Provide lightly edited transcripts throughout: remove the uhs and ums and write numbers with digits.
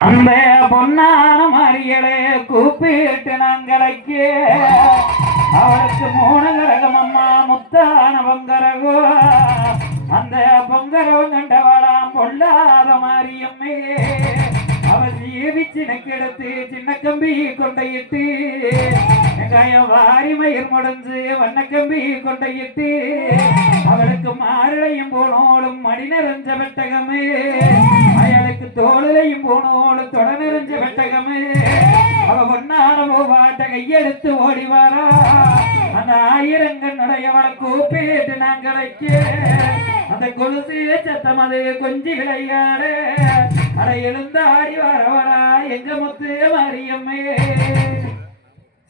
அந்த பொன்னான மறியலை கூப்பிட்டு நாங்களுக்கு அவளுக்கு மூணு கரகம் அம்மா முத்தான பொங்கரகோ அந்த பொங்கரகம் கண்டவாளாம் பொல்லாத மாரியம்மே அவள் ஜீவிச்சினக்கு எடுத்து சின்ன கம்பி கொண்டையிட்டு வெங்காயம் வாரி மயிர் முடஞ்சு வண்ண கம்பி கொண்டையிட்டு அவளுக்கு மாரளையும் போனோளும் மடி நிறைஞ்ச வெட்டகமே அயலுக்கு தோளிலையும் போனோளும் தொட நிறைஞ்ச வெட்டகமே அவ பொன்னான போவாட்ட கையெடுத்து ஓடிவாரா அந்த ஆயிரங்கனுடையவளை கூப்பிட்டு நாங்களுக்கு அந்த கொலுசு சத்தம் அது கொஞ்சி விளையாடு அட எழுந்த ஆடி வரவரா எங்க முத்து மாரியம்மே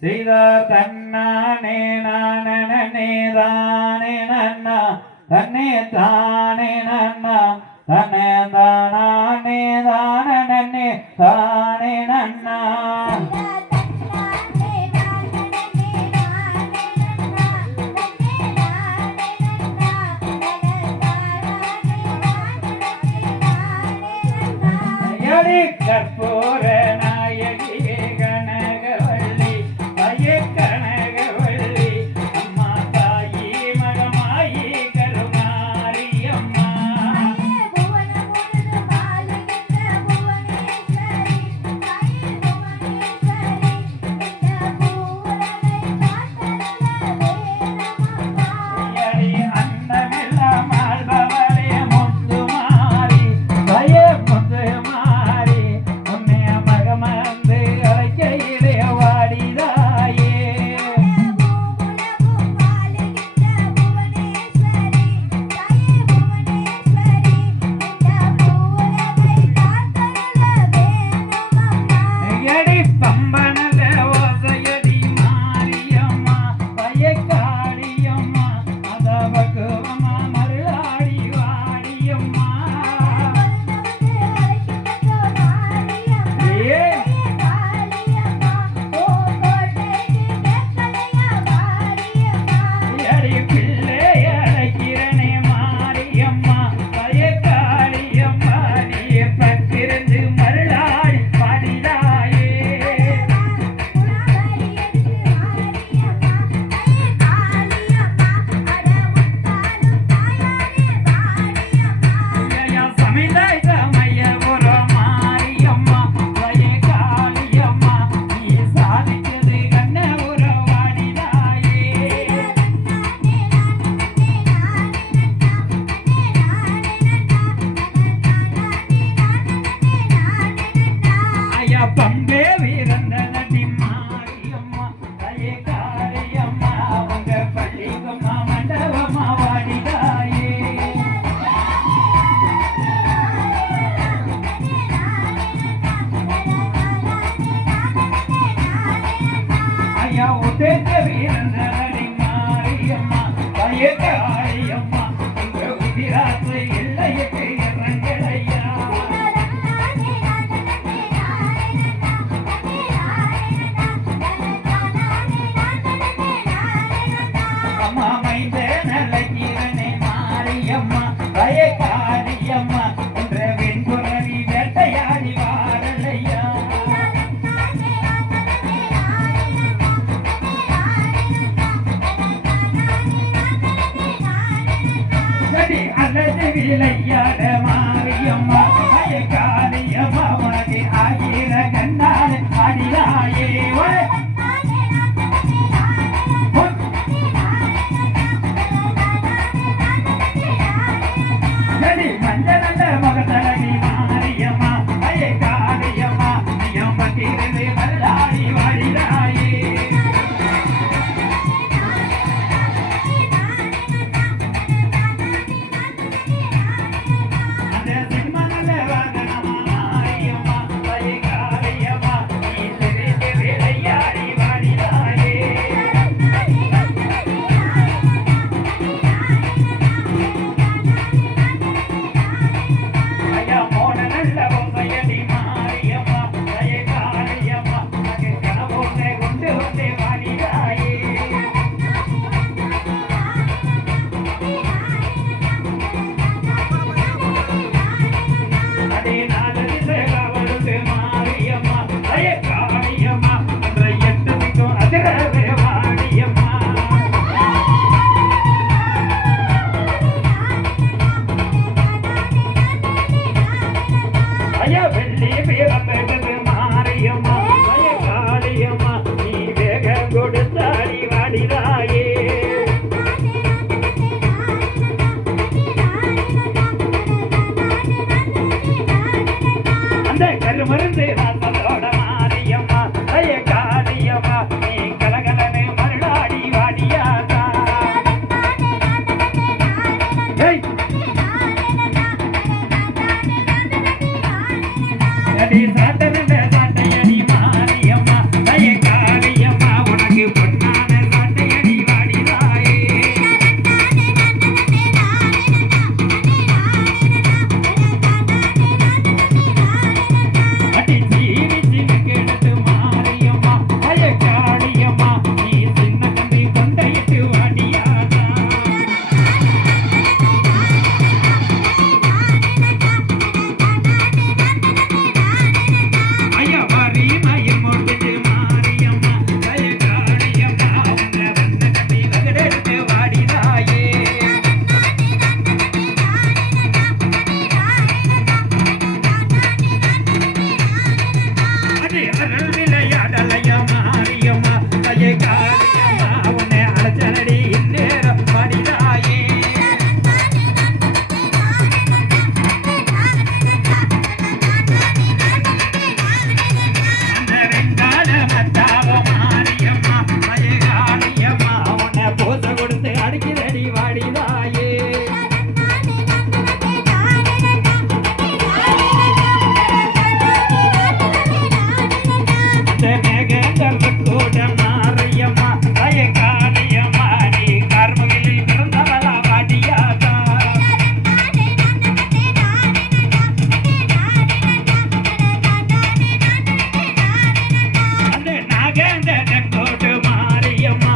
செய்தார் தன்னானே நானே தானே நன்னா தன்னே தானே நன்னா தன்னே தானே தானே தானே நன்னா கற்பூர நாயகி கனகவள்ளி பய கனகவள்ளி அம்மா தாயி மகமாயி கருமாரியம்மா அன்னமெல்லாம் ஆழ்பவளே முத்து மாறி பய முத்து பம்பே வீரந்த நடி மாரியம்மா தயே காரியம்மா அவங்க பள்ளிகம்மா மண்டபமா வாடிதாயே ஐயா உதேச வீரந்த நடி மாரியம்மா தயே காரியம்மா உங்க உதிராசை இல்லையத்தை இறங்கலையா காரியம்மா என்ற வெண்புறவி வேட்டையாடி வாரலையா வெள்ளி பிறப்பெடுத்து மாரியம்மா காளியம்மா நீ வேகம் கொடுத்தாடி வாடிதாயே அந்த கருமருந்து ராசலோட மாரியம்மா காளியம்மா நீ கலகலனு மருளாடி வாடியாதா அடி சாட்டன சாட்டையடி மாரியம்மா காளியம்மா உனக்கு பொன்னான சாட்டையடி வாடிதாயே அடி சீனி சினுக்கு எடுத்து மாரியம்மா காளியம்மா நீ சின்ன தம்பி கொண்டையிட்டு வாடியாதா ஐயா வாரி மயம் முடிஞ்சு மாரியம்மா காளியம்மா உன்னை வந்த தம்பி வகடெடுத்து வாடிதாயே அடி அருள் விளையாடலையா மாரியம்மா காளியம்மா உன்னை அழைச்சனடி இந்நேரம் வாடிதாயே அந்த வெங்கால மத்தாவ மாரியம்மா காளியம்மா உன்னை பூச கொடுத்து அடிக்கிறடி வாடிதாயே அந்த மேகங்கள் கூட மாரியம்மா காளியம்மா நீ கார்முகிலில் பிறந்தவளா வாடியாதா அந்த நாகேந்திரனோடு மாரியம்மா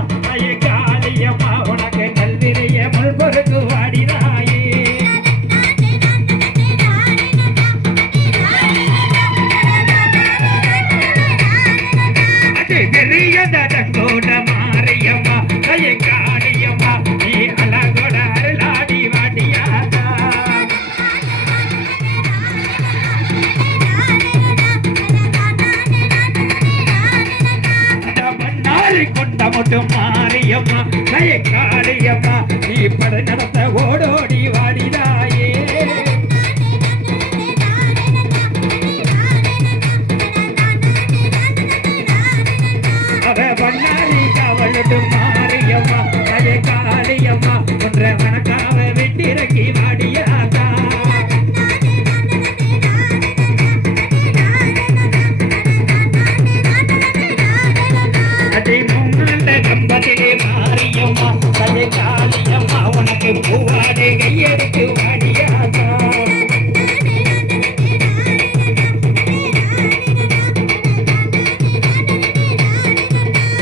காளியம்மா உனக்கு கல்விரிய முள்பொருக்கு வாடிதாயே அது பெரியதோட மாரியம்மா காளியம்மா நீ அழகோட அருளாடி வாடியாதா பண்ணாரி கொண்ட மட்டும் மாரியம்மா காளியம்மா நீ பட நடத்த ஓடோடி வாடிதாயே அவ பண்ணாரி காவலுட்டு மாரியம்மா காளியம்மா ஒன்ற மனக்காவ வெட்டிறக்கி வாடியாதா அதை முன்னாண்ட கம்பத்திலே மாரியம்மா காளியம்மா உனக்கு பூவாடை கையெடுத்து வாடியாதா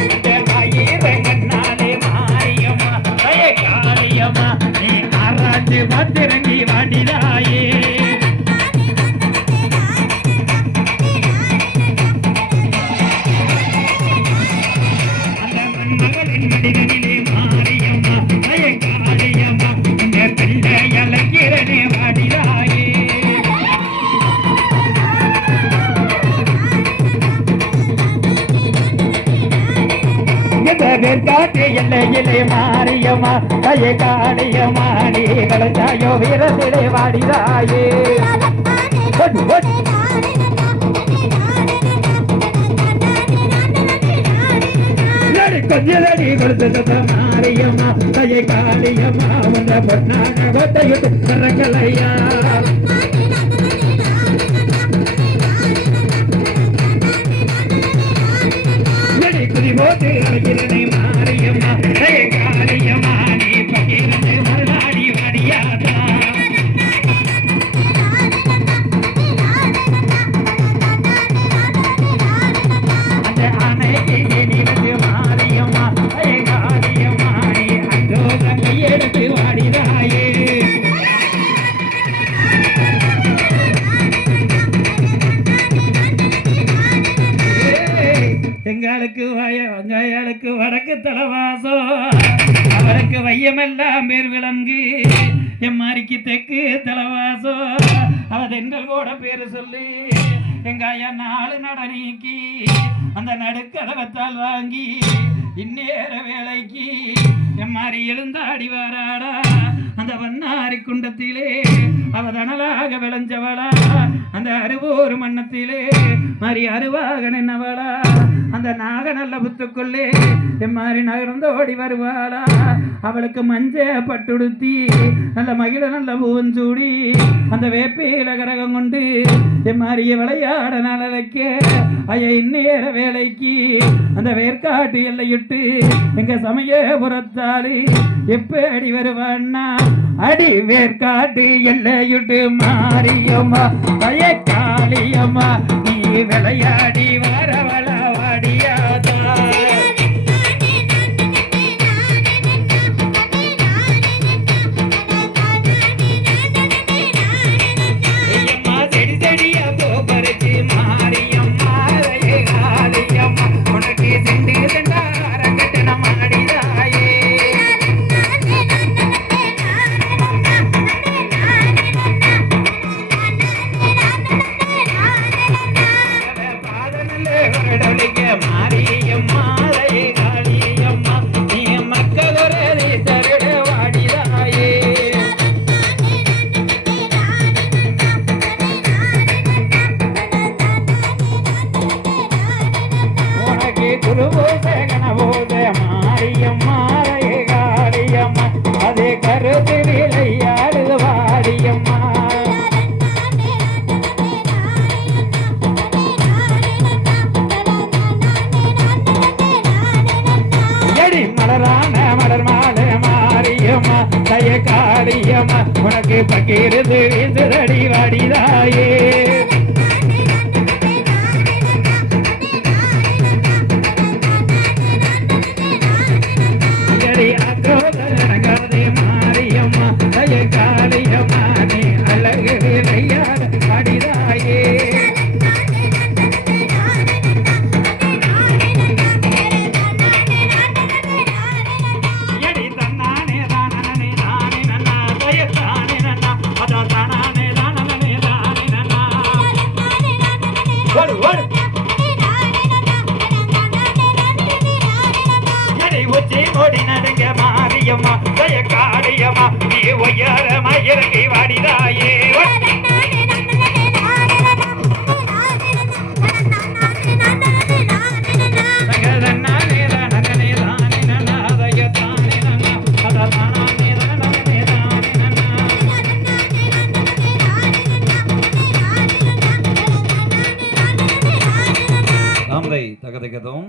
அந்த ஆயிரங்கண்ணாலே மாரியம்மா காளியம்மா நீ ஆராய்ச்சி பார்த்திறங்கி வாடிதாயே அந்த மன்னவரின் மடிகளிலே மாரியம்மா காளியம்மா இந்த பிள்ளை அலைகிறனே வாடிதாயே வெற்காட்டு எல்லையிலே மாரியம்மா காளியம்மா நீ கலச்சாயோ வீரத்திலே வாடிதாயே கொஞ்சடி கொடுத்தது மாரியம்மா காளியம்மா உன்ன பொன்னான கோட்டையிட்டு பறக்கலையா குதி போட்டு அழைக்கிறனே மாரியம்மா காளியம்மா நீ பகிர்ந்து மறுநாடி வாடியாதா அந்த அணைக்கு நினைவு மாரியம்மா காளியம்மா நீ அங்கோ தங்கி எடுத்து வாடிதாயே எங்களுக்கு வெங்காயாளுக்கு வடக்கு தலவாசம் அவருக்கு வையமெல்லாம் பேர் விளங்கு என் மாரிக்கு தெற்கு தலைவாசம் அவ தென்றல் கூட பேரு சொல்லு எங்க ஐயா 4 நடனீக்கி அந்த நடுக்கதவத்தால் வாங்கி இந்நேர வேலைக்கு என் மாறி எழுந்தாடி வாராடா அந்த வண்ணாரி குண்டத்திலே அவ தனலாக விளைஞ்சவளா அந்த அருவோரு மண்ணத்திலே மாறி அருவாக நின்னவளா அந்த நாக நல்ல புத்துக்குள்ளே என் மாறி நகர்ந்தோடி வருவாளா அவளுக்கு மஞ்ச பட்டுடுத்தி நல்ல மகிழ நல்ல பூவஞ்சூடி அந்த வேப்பையில கரகம் கொண்டு என் மாறிய விளையாட நலவைக்க ஐயா இந்நேர வேலைக்கு அந்த வேர்க்காட்டு எல்லையிட்டு எங்க சமயபுரத்தாளி எப்படி வருவான்னா அடி வேர்க்காட்டு எல்லையிட்டு மாரியம்மா பயக்காளியம்மா நீ விளையாடி வரவள வாடியாதா காளியம்மா உனக்கு பகிர்ந்து வீசுதடி வாடிதாயே மாரியம்மா தய காளியம்மா நீ அழகு ஐயாட வாடிதாயே மாரியம்மா தய காளியம்மா நீ ஒய்யாரமா இறங்கி வாடிதாயே தகதகதும்